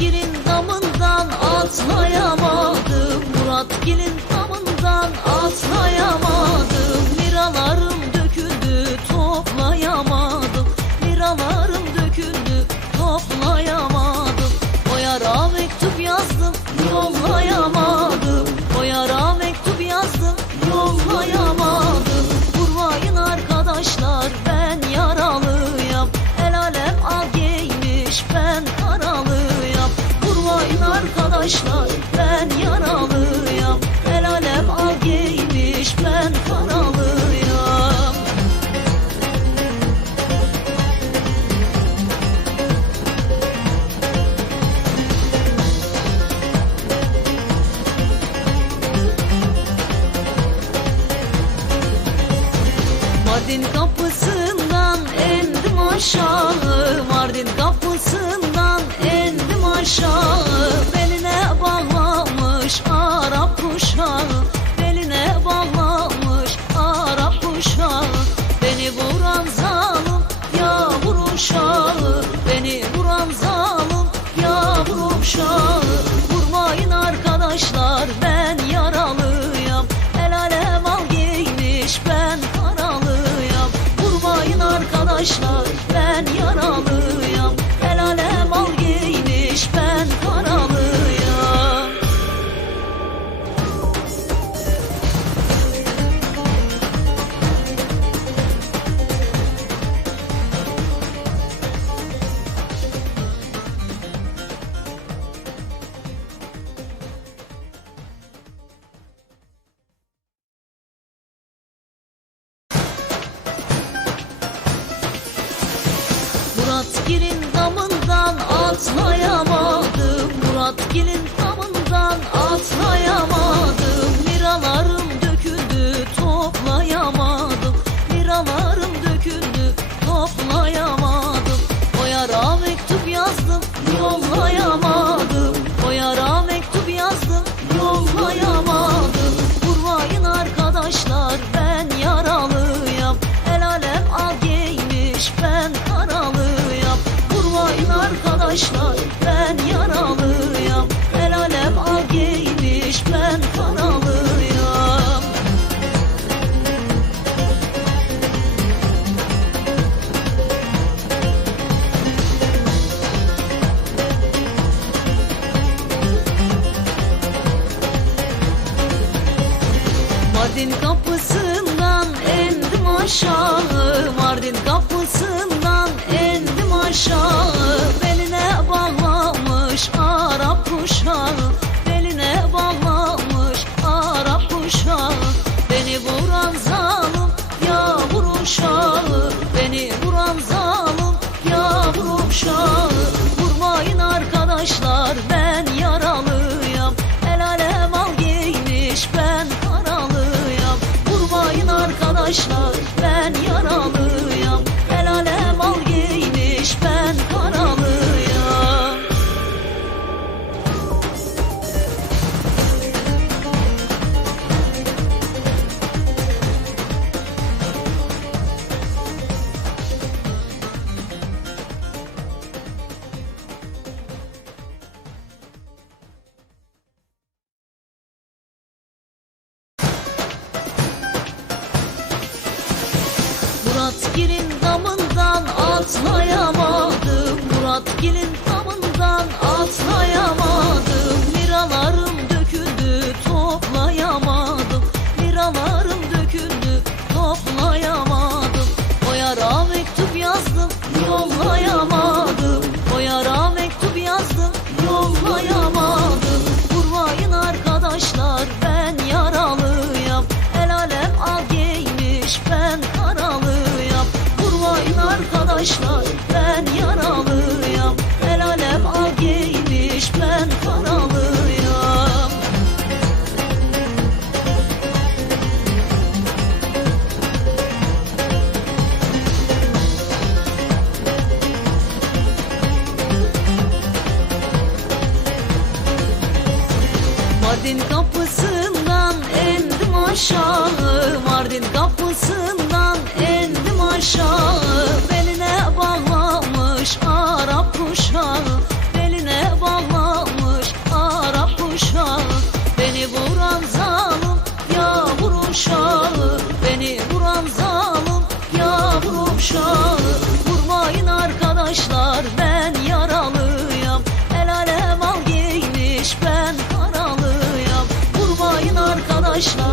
Murat gelin damından atlayamadım. Murat gelin kaşlar ben yanalıyam El alem al giymiş ben kanalıyam Mardin kapısından indim aşağı. Murat Girin damından atlayamadım. Murat Girin damından atlayamadım. başlar Ben yaralıyam El alem al giymiş Ben kanalıyam Mardin kapısından indim aşağı. Mardin kapısından indim aşağı. Beline yanlış Muratgil'in damından atlayamadım. Muratgil'in damından atlayamadım. kaşlar ben yaralıyam El alem al giymiş ben kanalıyam Mardin kapısından indim aşağı Mardin kapısından indim aşağı. boş ver.